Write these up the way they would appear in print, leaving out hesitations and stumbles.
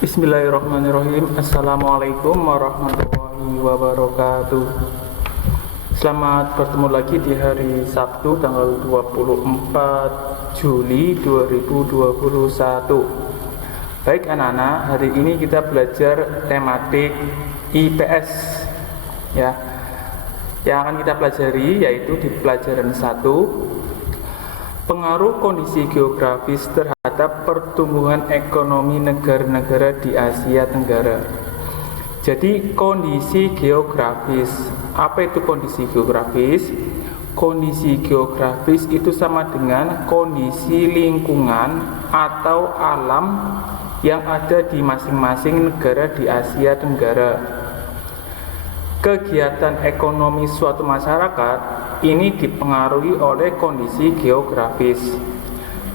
Bismillahirrahmanirrahim. Assalamualaikum warahmatullahi wabarakatuh. Selamat bertemu lagi di hari Sabtu tanggal 24 Juli 2021. Baik anak-anak, hari ini kita belajar tematik IPS ya. Yang akan kita pelajari yaitu di pelajaran 1, pengaruh kondisi geografis terhadap pertumbuhan ekonomi negara-negara di Asia Tenggara. Jadi kondisi geografis, apa itu kondisi geografis? Kondisi geografis itu sama dengan kondisi lingkungan atau alam yang ada di masing-masing negara di Asia Tenggara. Kegiatan ekonomi suatu masyarakat ini dipengaruhi oleh kondisi geografis.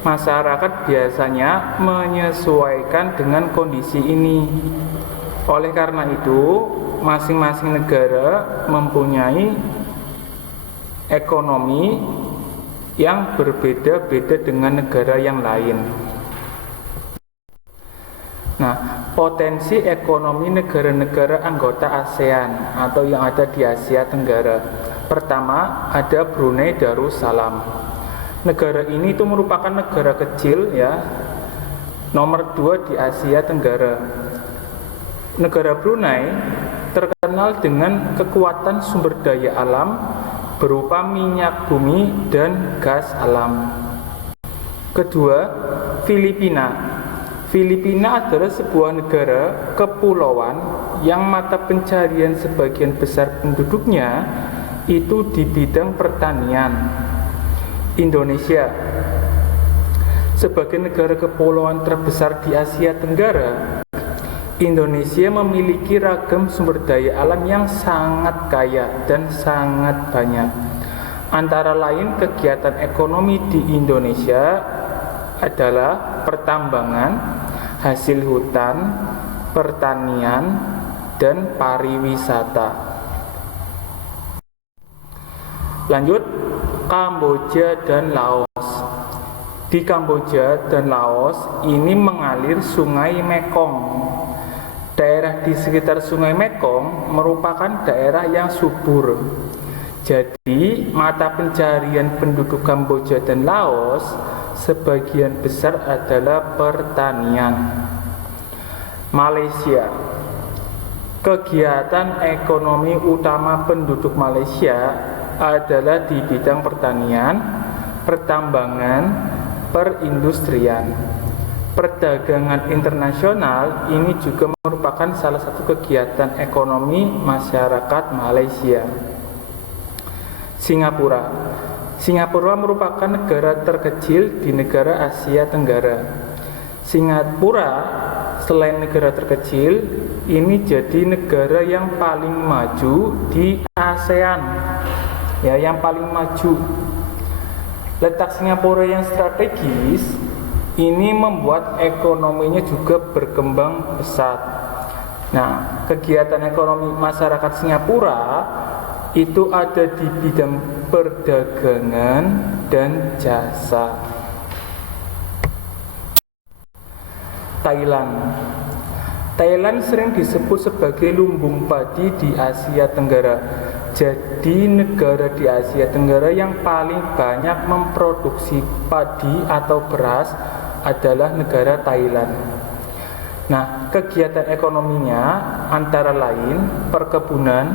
Masyarakat biasanya menyesuaikan dengan kondisi ini. Oleh karena itu, masing-masing negara mempunyai ekonomi yang berbeda-beda dengan negara yang lain. Nah, potensi ekonomi negara-negara anggota ASEAN atau yang ada di Asia Tenggara. Pertama, ada Brunei Darussalam. Negara ini itu merupakan negara kecil ya, nomor 2 di Asia Tenggara. Negara Brunei terkenal dengan kekuatan sumber daya alam berupa minyak bumi dan gas alam. Kedua, Filipina. Filipina adalah sebuah negara kepulauan yang mata pencarian sebagian besar penduduknya itu di bidang pertanian. Indonesia sebagai negara kepulauan terbesar di Asia Tenggara, Indonesia memiliki ragam sumber daya alam yang sangat kaya dan sangat banyak. Antara lain kegiatan ekonomi di Indonesia adalah pertambangan, hasil hutan, pertanian, dan pariwisata. Lanjut, Kamboja dan Laos. Di Kamboja dan Laos ini mengalir Sungai Mekong. Daerah di sekitar Sungai Mekong merupakan daerah yang subur. Jadi, mata pencarian penduduk Kamboja dan Laos sebagian besar adalah pertanian. Malaysia. Kegiatan ekonomi utama penduduk Malaysia adalah di bidang pertanian, pertambangan, perindustrian. Perdagangan internasional ini juga merupakan salah satu kegiatan ekonomi masyarakat Malaysia. Singapura. Singapura merupakan negara terkecil di negara Asia Tenggara. Singapura selain negara terkecil, ini jadi negara yang paling maju di ASEAN. Ya, yang paling maju. Letak Singapura yang strategis ini membuat ekonominya juga berkembang pesat. Nah, kegiatan ekonomi masyarakat Singapura itu ada di bidang perdagangan dan jasa. Thailand. Thailand sering disebut sebagai lumbung padi di Asia Tenggara. Jadi negara di Asia Tenggara yang paling banyak memproduksi padi atau beras adalah negara Thailand. Nah, kegiatan ekonominya antara lain perkebunan,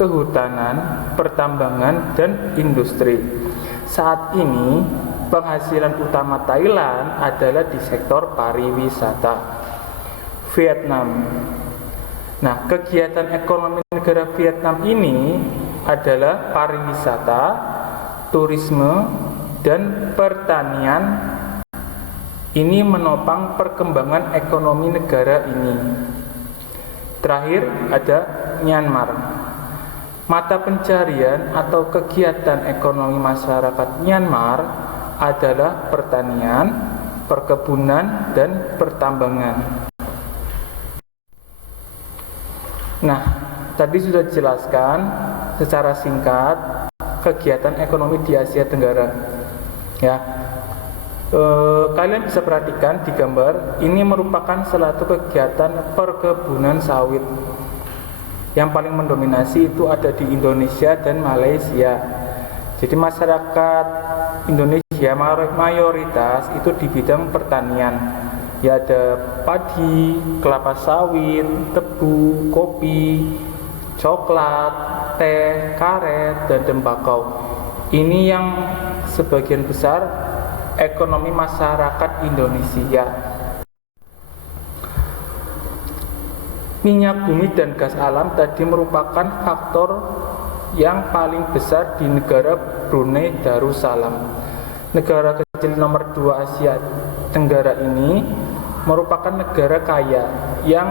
kehutanan, pertambangan, dan industri. Saat ini, penghasilan utama Thailand adalah di sektor pariwisata. Vietnam. Nah, kegiatan ekonomi negara Vietnam ini adalah pariwisata, turisme, dan pertanian. Ini menopang perkembangan ekonomi negara ini. Terakhir ada Myanmar. Mata pencarian atau kegiatan ekonomi masyarakat Myanmar adalah pertanian, perkebunan, dan pertambangan. Nah, tadi sudah dijelaskan secara singkat kegiatan ekonomi di Asia Tenggara. Ya. Kalian bisa perhatikan di gambar ini merupakan suatu kegiatan perkebunan sawit. Yang paling mendominasi itu ada di Indonesia dan Malaysia. Jadi masyarakat Indonesia mayoritas itu di bidang pertanian. Ya, ada padi, kelapa sawit, tebu, kopi, coklat, teh, karet, dan tembakau. Ini yang sebagian besar ekonomi masyarakat Indonesia. Minyak bumi dan gas alam tadi merupakan faktor yang paling besar di negara Brunei Darussalam. Negara kecil nomor 2 Asia Tenggara ini merupakan negara kaya yang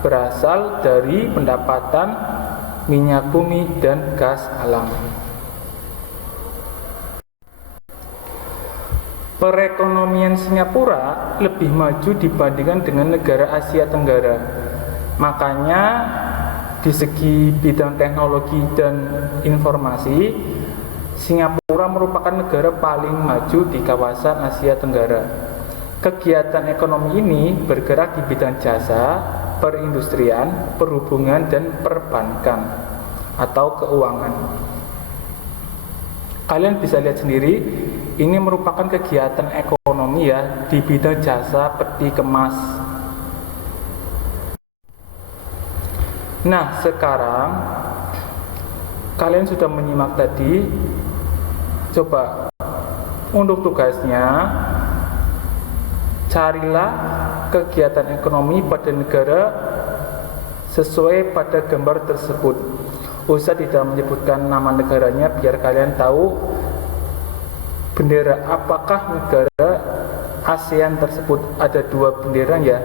berasal dari pendapatan minyak bumi dan gas alam. Perekonomian Singapura lebih maju dibandingkan dengan negara Asia Tenggara. Makanya di segi bidang teknologi dan informasi, Singapura merupakan negara paling maju di kawasan Asia Tenggara. Kegiatan ekonomi ini bergerak di bidang jasa, perindustrian, perhubungan, dan perbankan atau keuangan. Kalian bisa lihat sendiri, ini merupakan kegiatan ekonomi ya di bidang jasa, peti kemas. Nah, sekarang kalian sudah menyimak tadi. Coba untuk tugasnya, carilah kegiatan ekonomi pada negara sesuai pada gambar tersebut. Usah tidak menyebutkan nama negaranya biar kalian tahu bendera apakah negara ASEAN tersebut. Ada 2 bendera ya.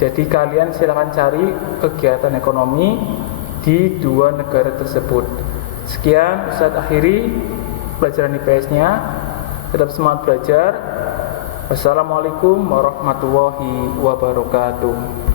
Jadi kalian silakan cari kegiatan ekonomi di 2 negara tersebut. Sekian Ustadz akhiri pelajaran IPS-nya. Tetap semangat belajar. Wassalamualaikum warahmatullahi wabarakatuh.